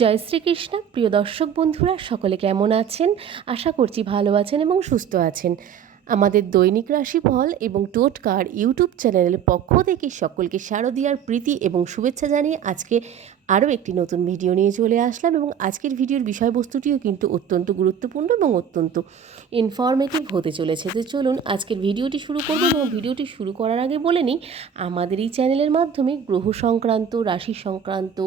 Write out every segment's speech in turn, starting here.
জয় শ্রীকৃষ্ণ। প্রিয় দর্শক বন্ধুরা, সকলে কেমন আছেন? আশা করছি ভালো আছেন এবং সুস্থ আছেন। আমাদের দৈনিক রাশিফল এবং টোটকার ইউটিউব চ্যানেলের পক্ষ থেকে সকলকে শারদীয়ার প্রীতি এবং শুভেচ্ছা জানিয়ে আজকে আরও একটি নতুন ভিডিও নিয়ে চলে আসলাম এবং আজকের ভিডিওর বিষয়বস্তুটিও কিন্তু অত্যন্ত গুরুত্বপূর্ণ এবং অত্যন্ত ইনফরমেটিভ হতে চলেছে। তো চলুন আজকের ভিডিওটি শুরু করব এবং ভিডিওটি শুরু করার আগে বলে নিই, আমাদের এই চ্যানেলের মাধ্যমে গ্রহ সংক্রান্ত, রাশি সংক্রান্ত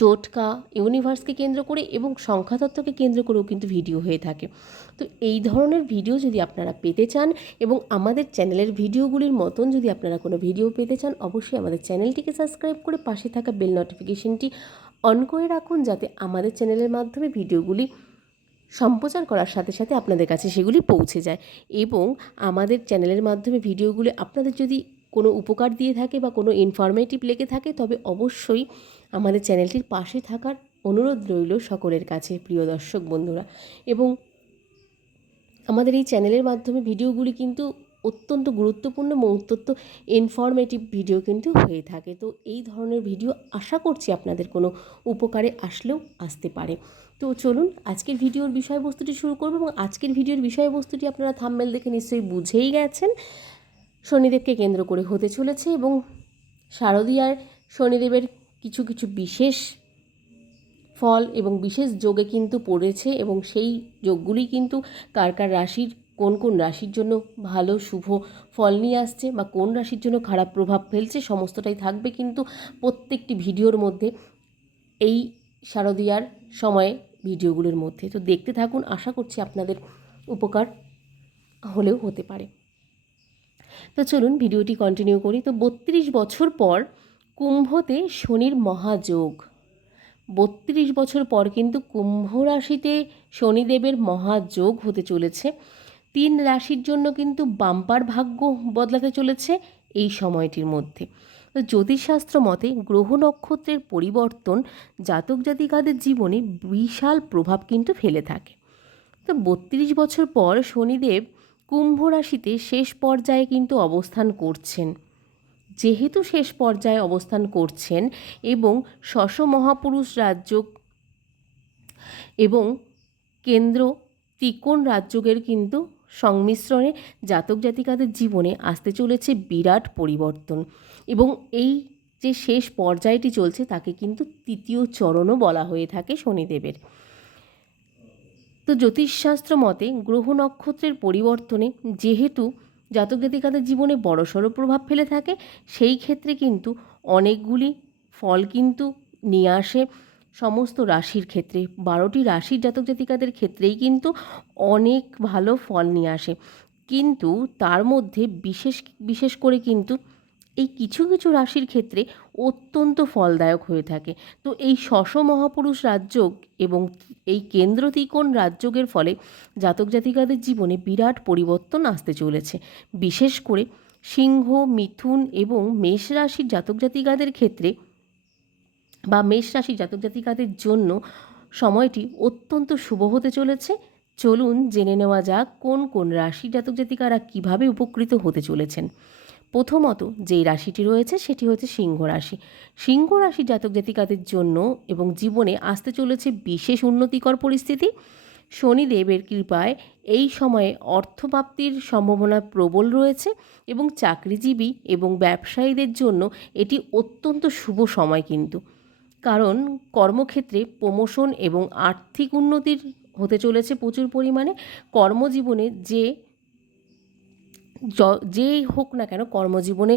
টোটকা ইউনিভার্সকে কেন্দ্র করে এবং সংখ্যাতত্ত্বকে কেন্দ্র করেও কিন্তু ভিডিও হয়ে থাকে। তো এই ধরনের ভিডিও যদি আপনারা পেতে চান এবং আমাদের চ্যানেলের ভিডিওগুলির মতন যদি আপনারা কোনো ভিডিও পেতে চান, অবশ্যই আমাদের চ্যানেলটিকে সাবস্ক্রাইব করে পাশে থাকা বেল নোটিফিকেশনটি অন করে রাখুন যাতে আমাদের চ্যানেলের মাধ্যমে ভিডিওগুলি সম্প্রচার করার সাথে সাথে আপনাদের কাছে সেগুলি পৌঁছে যায়। এবং আমাদের চ্যানেলের মাধ্যমে ভিডিওগুলি আপনাদের যদি কোনো উপকার দিয়ে থাকে বা কোনো ইনফরমেটিভ লেগে থাকে, তবে অবশ্যই আমাদের চ্যানেলটির পাশে থাকার অনুরোধ রইল সকলের কাছে, প্রিয় দর্শক বন্ধুরা। এবং আমাদের এই চ্যানেলের মাধ্যমে ভিডিওগুলি কিন্তু অত্যন্ত গুরুত্বপূর্ণ এবং অত্যন্ত ইনফরমেটিভ ভিডিও কিন্তু হয়ে থাকে। তো এই ধরনের ভিডিও আশা করছি আপনাদের কোনো উপকারে আসলেও আসতে পারে। তো চলুন আজকের ভিডিওর বিষয়বস্তুটি শুরু করব এবং আজকের ভিডিওর বিষয়বস্তুটি আপনারা থাম্বেল দেখে নিশ্চয়ই বুঝেই গেছেন। শনিদেবকে কেন্দ্র করে হতে চলেছে এবং শারদীয়ার শনিদেবের কিছু কিছু বিশেষ ফল এবং বিশেষ যোগে কিন্তু পড়েছে এবং সেই যোগগুলি কিন্তু কার কার রাশির, কোন কোন রাশির জন্য ভালো, শুভ ফল নিয়ে আসছে বা কোন রাশির জন্য খারাপ প্রভাব ফেলছে সমস্তটাই থাকবে কিন্তু প্রত্যেকটি ভিডিওর মধ্যে এই শারদীয়ার সময়ে ভিডিওগুলোর মধ্যে। তো দেখতে থাকুন, আশা করছি আপনাদের উপকার হলেও হতে পারে। তো চলুন ভিডিওটি কন্টিনিউ করি। তো বত্রিশ বছর পর কুম্ভতে শনির মহাযোগ। বত্রিশ বছর পর কিন্তু কুম্ভ রাশিতে শনিদেবের মহাযোগ হতে চলেছে। তিন রাশির জন্য কিন্তু বাম্পার ভাগ্য বদলাতে চলেছে এই সময়টির মধ্যে। তো জ্যোতিষশাস্ত্র মতে গ্রহ নক্ষত্রের পরিবর্তন জাতক জাতিকাদের জীবনে বিশাল প্রভাব কিন্তু ফেলে থাকে। তো বত্রিশ বছর পর শনিদেব কুম্ভ রাশিতে শেষ পর্যায়ে কিন্তু অবস্থান করছেন। যেহেতু শেষ পর্যায়ে অবস্থান করছেন এবং শশ মহাপুরুষ রাজ্য এবং কেন্দ্র ত্রিকোণ রাজ্যের কিন্তু সংমিশ্রণে জাতক জাতিকাদের জীবনে আসতে চলেছে বিরাট পরিবর্তন এবং এই যে শেষ পর্যায়টি চলছে তাকে কিন্তু তৃতীয় চরণও বলা হয়ে থাকে শনিদেবের। তো জ্যোতিষশাস্ত্র মতে গ্রহ নক্ষত্রের পরিবর্তনে যেহেতু জাতক জাতিকাদের জীবনে বড়সড় প্রভাব ফেলে থাকে, সেই ক্ষেত্রে কিন্তু অনেকগুলি ফল কিন্তু নিয়ে আসে। সমস্ত রাশির ক্ষেত্রে, বারোটি রাশির জাতক জাতিকাদের ক্ষেত্রেই কিন্তু অনেক ভালো ফল নিয়ে আসে। কিন্তু তার মধ্যে বিশেষ বিশেষ করে কিন্তু এই কিছু কিছু রাশির ক্ষেত্রে অত্যন্ত ফলদায়ক হয়ে থাকে। তো এই শশ মহাপুরুষ রাজযোগ এবং এই কেন্দ্র ত্রিকোণ রাজযোগের ফলে জাতক জাতিকাদের জীবনে বিরাট পরিবর্তন আসতে চলেছে। বিশেষ করে সিংহ, মিথুন এবং মেষ রাশির জাতক জাতিকাদের ক্ষেত্রে বা মেষ রাশির জাতক জাতিকাদের জন্য সময়টি অত্যন্ত শুভ হতে চলেছে। চলুন জেনে নেওয়া যাক কোন কোন রাশি জাতক জাতিকারা কীভাবে উপকৃত হতে চলেছেন। প্রথমত যেই রাশিটি রয়েছে সেটি হচ্ছে সিংহ রাশি। সিংহ রাশি জাতক জাতিকাদের জন্য এবং জীবনে আসতে চলেছে বিশেষ উন্নতিকর পরিস্থিতি। শনিদেবের কৃপায় এই সময়ে অর্থপ্রাপ্তির সম্ভাবনা প্রবল রয়েছে এবং চাকরিজীবী এবং ব্যবসায়ীদের জন্য এটি অত্যন্ত শুভ সময় কিন্তু। কারণ কর্মক্ষেত্রে প্রমোশন এবং আর্থিক উন্নতির হতে চলেছে প্রচুর পরিমাণে। কর্মজীবনে যে যেই হোক না কেন কর্মজীবনে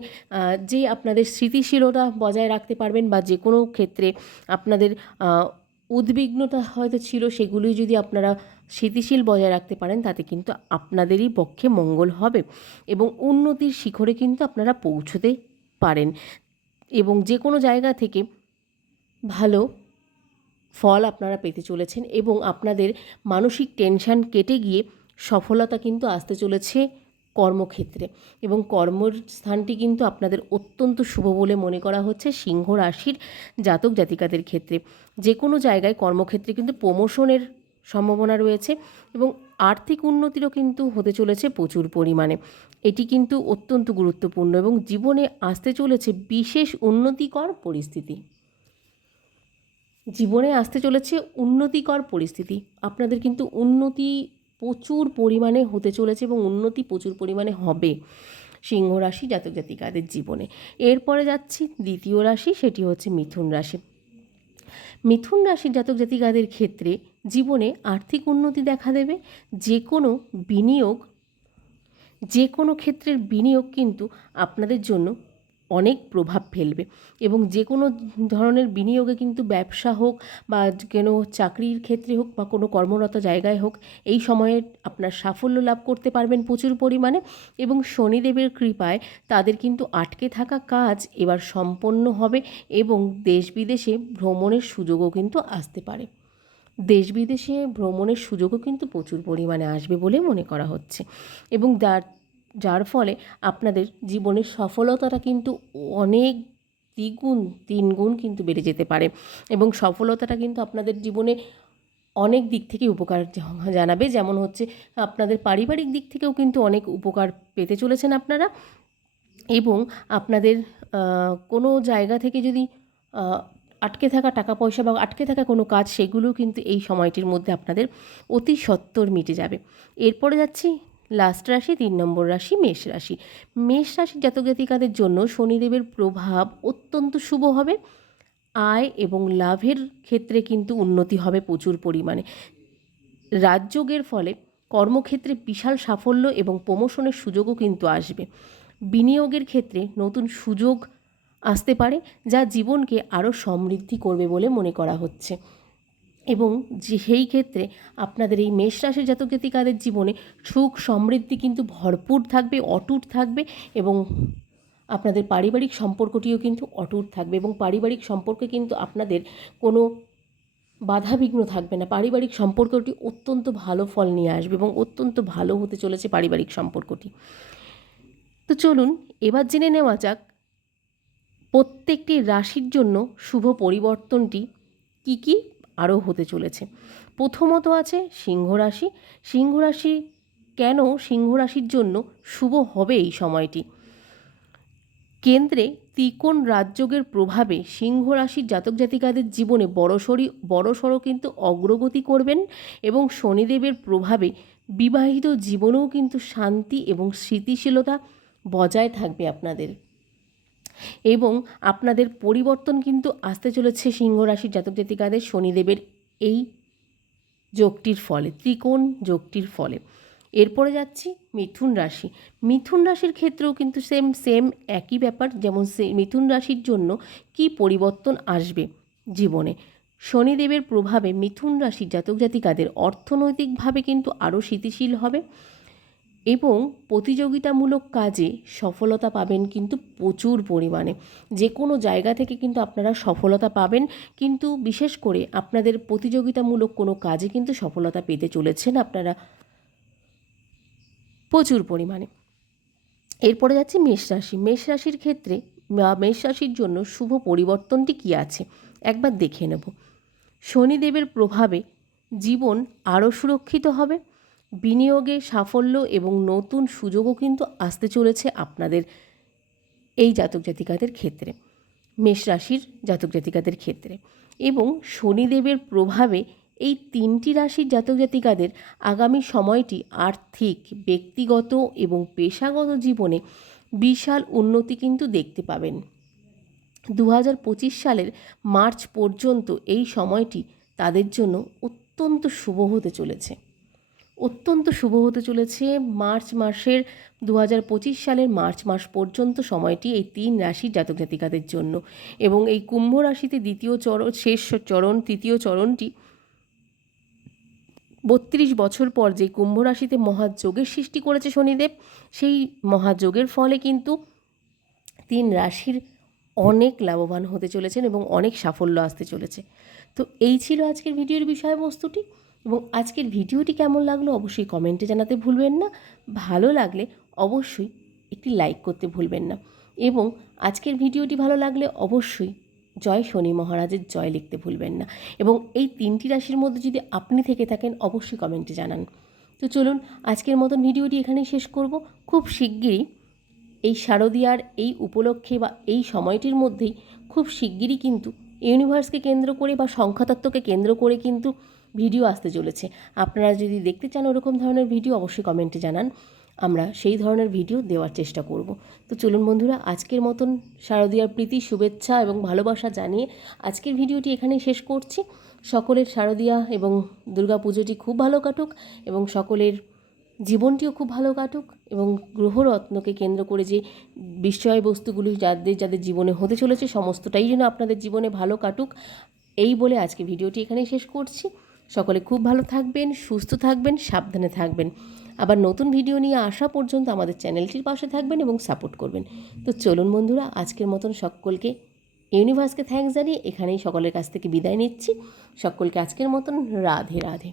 যে আপনাদের স্মৃতিশীলতা বজায় রাখতে পারবেন বা যে কোনো ক্ষেত্রে আপনাদের উদ্বিগ্নতা হয়তো ছিল সেগুলি যদি আপনারা স্মৃতিশীল বজায় রাখতে পারেন, তাতে কিন্তু আপনাদেরই পক্ষে মঙ্গল হবে এবং উন্নতির শিখরে কিন্তু আপনারা পৌঁছতে পারেন এবং যে কোনো জায়গা থেকে ভালো ফল আপনারা পেতে চলেছেন এবং আপনাদের মানসিক টেনশান কেটে গিয়ে সফলতা কিন্তু আসতে চলেছে। কর্মক্ষেত্রে। এবং কর্মস্থানটি কিন্তু আপনাদের অত্যন্ত শুভ বলে মনে করা হচ্ছে সিংহ রাশির জাতক জাতিকাদের ক্ষেত্রে। যে কোনো জায়গায় কর্মক্ষেত্রে কিন্তু প্রমোশনের সম্ভাবনা রয়েছে এবং আর্থিক উন্নতিরও কিন্তু হতে চলেছে প্রচুর পরিমাণে। এটি কিন্তু অত্যন্ত গুরুত্বপূর্ণ এবং জীবনে আসতে চলেছে বিশেষ উন্নতিকর পরিস্থিতি। জীবনে আসতে চলেছে উন্নতিকর পরিস্থিতি। আপনাদের কিন্তু উন্নতি প্রচুর পরিমাণে হতে চলেছে এবং উন্নতি প্রচুর পরিমাণে হবে সিংহ রাশি জাতক জাতিকাদের জীবনে। এরপরে যাচ্ছি দ্বিতীয় রাশি, সেটি হচ্ছে মিথুন রাশি। মিথুন রাশির জাতক জাতিকাদের ক্ষেত্রে জীবনে আর্থিক উন্নতি দেখা দেবে। যে কোনো বিনিয়োগ যে কোনো ক্ষেত্রের বিনিয়োগ কিন্তু আপনাদের জন্য অনেক প্রভাব ফেলবে। এবং যে কোনো ধরনের বিনিয়োগে কিন্তু ব্যবসা হোক বা কোনো চাকরির ক্ষেত্রে হোক বা কোনো কর্মরত জায়গায় হোক, এই সময়ে আপনার সাফল্য লাভ করতে পারবেন প্রচুর পরিমাণে। এবং শনিদেবের কৃপায় তাদের কিন্তু আটকে থাকা কাজ এবার সম্পন্ন হবে এবং দেশ বিদেশে ভ্রমণের সুযোগও কিন্তু আসতে পারে। দেশ বিদেশে ভ্রমণের সুযোগও কিন্তু প্রচুর পরিমাণে আসবে বলে মনে করা হচ্ছে। এবং যার ফলে আপনাদের জীবনের সফলতাটা কিন্তু অনেক দ্বিগুণ, তিনগুণ কিন্তু বেড়ে যেতে পারে। এবং সফলতাটা কিন্তু আপনাদের জীবনে অনেক দিক থেকে উপকার জানাবে। যেমন হচ্ছে আপনাদের পারিবারিক দিক থেকেও কিন্তু অনেক উপকার পেতে চলেছেন আপনারা। এবং আপনাদের কোনো জায়গা থেকে যদি আটকে থাকা টাকা পয়সা বা আটকে থাকা কোনো কাজ, সেগুলো কিন্তু এই সময়টির মধ্যে আপনাদের অতি সত্বর মিটে যাবে। এরপরে যাচ্ছি লাস্ট রাশি, তিন নম্বর রাশি, মেষ রাশি। মেষ রাশির জাতক জাতিকাদের জন্য শনিদেবের প্রভাব অত্যন্ত শুভ হবে। আয় এবং লাভের ক্ষেত্রে কিন্তু উন্নতি হবে প্রচুর পরিমাণে। রাজযোগের ফলে কর্মক্ষেত্রে বিশাল সাফল্য এবং প্রমোশনের সুযোগও কিন্তু আসবে। বিনিয়োগের ক্ষেত্রে নতুন সুযোগ আসতে পারে, যা জীবনকে আরও সমৃদ্ধি করবে বলে মনে করা হচ্ছে। এবং যে সেই ক্ষেত্রে আপনাদের এই মেষ রাশির জাতক জাতিকাদের জীবনে সুখ সমৃদ্ধি কিন্তু ভরপুর থাকবে, অটুট থাকবে এবং আপনাদের পারিবারিক সম্পর্কটিও কিন্তু অটুট থাকবে এবং পারিবারিক সম্পর্কে কিন্তু আপনাদের কোনো বাধাবিঘ্ন থাকবে না। পারিবারিক সম্পর্কটি অত্যন্ত ভালো ফল নিয়ে আসবে এবং অত্যন্ত ভালো হতে চলেছে পারিবারিক সম্পর্কটি। তো চলুন এবার জেনে নেওয়া যাক প্রত্যেকটি রাশির জন্য শুভ পরিবর্তনটি কি কি আরও হতে চলেছে। প্রথমত আছে সিংহ রাশি। সিংহ রাশি কেন সিংহ রাশির জন্য শুভ হবে এই সময়টি? কেন্দ্রে ত্রিকোণ রাজযোগের প্রভাবে সিংহ রাশির জাতক জাতিকাদের জীবনে বড়সড়ি, বড়সড় কিন্তু অগ্রগতি করবেন এবং শনিদেবের প্রভাবে বিবাহিত জীবনেও কিন্তু শান্তি এবং স্মৃতিশীলতা বজায় থাকবে আপনাদের। এবং আপনাদের পরিবর্তন কিন্তু আসতে চলেছে সিংহ রাশির জাতক জাতিকাদের শনিদেবের এই যোগটির ফলে, ত্রিকোণ যোগটির ফলে। এরপরে যাচ্ছি মিথুন রাশি। মিথুন রাশির ক্ষেত্রেও কিন্তু সেম সেম একই ব্যাপার, যেমন সে মিথুন রাশির জন্য কি পরিবর্তন আসবে জীবনে? শনিদেবের প্রভাবে মিথুন রাশির জাতক জাতিকাদের অর্থনৈতিকভাবে কিন্তু আরও স্থিতিশীল হবে। এবং প্রতিযোগিতামূলক কাজে সফলতা পাবেন কিন্তু প্রচুর পরিমাণে। যে কোনো জায়গা থেকে কিন্তু আপনারা সফলতা পাবেন, কিন্তু বিশেষ করে আপনাদের প্রতিযোগিতামূলক কোনো কাজে কিন্তু সফলতা পেতে চলেছেন আপনারা। প্রচুর পরিমাণে। এরপরে যাচ্ছে মেষ রাশি। মেষ রাশির ক্ষেত্রে মেষ রাশির জন্য শুভ পরিবর্তনটি কী আছে? একবার দেখে নেব। শনিদেবের প্রভাবে জীবন আরও সুরক্ষিত হবে। বিনিয়োগে সাফল্য এবং নতুন সুযোগও কিন্তু আসতে চলেছে আপনাদের এই জাতক জাতিকাদের ক্ষেত্রে, মেষ রাশির জাতক জাতিকাদের ক্ষেত্রে। এবং শনিদেবের প্রভাবে এই তিনটি রাশির জাতক জাতিকাদের আগামী সময়টি আর্থিক, ব্যক্তিগত এবং পেশাগত জীবনে বিশাল উন্নতি কিন্তু দেখতে পাবেন। দু হাজার পঁচিশ সালের মার্চ পর্যন্ত এই সময়টি তাদের জন্য অত্যন্ত শুভ হতে চলেছে। অত্যন্ত শুভ হতে চলেছে। মার্চ মাসের দু হাজার পঁচিশ সালের মার্চ মাস পর্যন্ত সময়টি এই তিন রাশির জাতক জাতিকাদের জন্য। এবং এই কুম্ভ রাশিতে দ্বিতীয় চরণ শেষ চরণ, তৃতীয় চরণটি বত্রিশ বছর পর যে কুম্ভ রাশিতে মহাযোগের সৃষ্টি করেছে শনিদেব, সেই মহাযোগের ফলে কিন্তু তিন রাশির অনেক লাভবান হতে চলেছেন এবং অনেক সাফল্য আসতে চলেছে। তো এই ছিল আজকের ভিডিওর বিষয়বস্তুটি। এবং আজকের ভিডিওটি কেমন লাগল অবশ্যই কমেন্টে জানাতে ভুলবেন না। ভালো লাগলে অবশ্যই একটি লাইক করতে ভুলবেন না। এবং আজকের ভিডিওটি ভালো লাগলে অবশ্যই জয় শনি মহারাজের জয় লিখতে ভুলবেন না। এবং এই তিনটি রাশির মধ্যে যদি আপনি থেকে থাকেন অবশ্যই কমেন্টে জানান। তো চলুন আজকের মতন ভিডিওটি এখানেই শেষ করব। খুব শিগগিরই এই শারদীয়ার এই উপলক্ষে বা এই সময়টির মধ্যেই খুব শিগগিরই কিন্তু ইউনিভার্সকে কেন্দ্র করে বা সংখ্যাতত্ত্বকে কেন্দ্র করে কিন্তু ভিডিও আসতে চলেছে। আপনারা যদি দেখতে চান ওরকম ধরনের ভিডিও, অবশ্যই কমেন্টে জানান। আমরা সেই ধরনের ভিডিও দেওয়ার চেষ্টা করব। তো চলুন বন্ধুরা, আজকের মতন শারদীয়ার প্রীতি, শুভেচ্ছা এবং ভালোবাসা জানিয়ে আজকের ভিডিওটি এখানেই শেষ করছি। সকলের শারদীয়া এবং দুর্গা পুজোটি খুব ভালো কাটুক এবং সকলের জীবনটিও খুব ভালো কাটুক এবং গ্রহরত্নকে কেন্দ্র করে যে বিস্ময় বস্তুগুলি যাদের যাদের জীবনে হতে চলেছে, সমস্তটাই যেন আপনাদের জীবনে ভালো কাটুক। এই বলে আজকে ভিডিওটি এখানেই শেষ করছি। সকলে খুব ভালো থাকবেন, সুস্থ থাকবেন, সাবধানে থাকবেন। আবার নতুন ভিডিও নিয়ে আসা পর্যন্ত আমাদের চ্যানেলটির পাশে থাকবেন এবং সাপোর্ট করবেন। তো চলুন বন্ধুরা, আজকের মতন সকলকে, ইউনিভার্সকে থ্যাংকস জানিয়ে এখানেই সকলের কাছ থেকে বিদায় নিচ্ছি। সকলকে আজকের মতন রাধে রাধে।